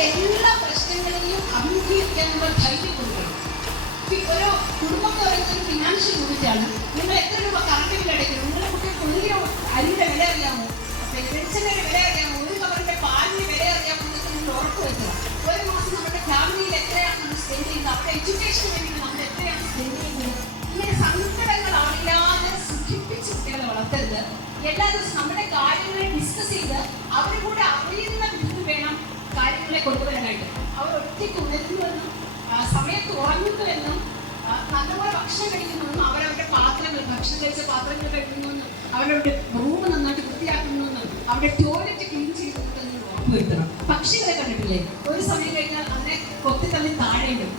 എല്ലാ പ്രശ്നങ്ങളെയും അഭിമുഖീകരിക്കാനുള്ള ധൈര്യം കൊടുക്കണം. ഒരു കുടുംബം എന്ന് പറയുന്നത് ഒരു ഫിനാൻഷ്യൽ യൂണിറ്റാണ്. നിങ്ങൾ എത്ര രൂപ കറണ്ട് ബില്ല് അടയ്ക്കണം? നിങ്ങളുടെ കുട്ടികൾക്ക് 1 കിലോ അരിയുടെ വില അറിയാമോ? വെളിച്ചെണ്ണയുടെ വില അറിയാമോ? ഒരു കവറിന്റെ പാലിന്റെ വില അറിയാമോ എന്നൊക്കെ നിങ്ങൾ ഉറപ്പ് വെക്കുക. ഒരു മാസം നമ്മുടെ ഫാമിലിയിൽ എത്രയാണ് നമ്മൾ സ്പെൻഡ് ചെയ്യുന്നത്, അവരുടെ എഡ്യൂക്കേഷന് വേണ്ടി നമ്മൾ എത്രയാണ് സ്പെൻഡ് ചെയ്യുന്നത്. ഇങ്ങനെ സങ്കടങ്ങൾ അറിയാതെ സുഖിപ്പിച്ച് കുട്ടികളെ വളർത്തരുത്. എല്ലാ ദിവസവും നമ്മുടെ കാര്യങ്ങളെ ഡിസ്കസ് ചെയ്ത് അവരെ കൂടെ അറിയുന്ന വിധത്തിൽ വേണം കാര്യങ്ങളെ കൊണ്ടുവരാനായിട്ട്. അവർ ഒറ്റയ്ക്ക് ഉണരുന്നുവെന്നും സമയത്ത് ഉറങ്ങുന്നുവെന്നും നല്ലപോലെ ഭക്ഷണം കഴിക്കുന്നുവെന്നും അവരവരുടെ പാത്രങ്ങൾ ഭക്ഷണം കഴിച്ച പാത്രങ്ങൾ കഴിക്കുന്നുവെന്നും അവരവരുടെ റൂം നന്നായിട്ട് വൃത്തിയാക്കുന്നുവെന്നും അവരുടെ ടോയ്ലറ്റ് ക്ലീൻ ചെയ്തിട്ടുണ്ടെന്നും ഉറപ്പുവരുത്തണം. പക്ഷികളെ കണ്ടിട്ടില്ലേ? ഒരു സമയം കഴിഞ്ഞാൽ അതിനെ കൊത്തി തള്ളി താഴെയുണ്ട്.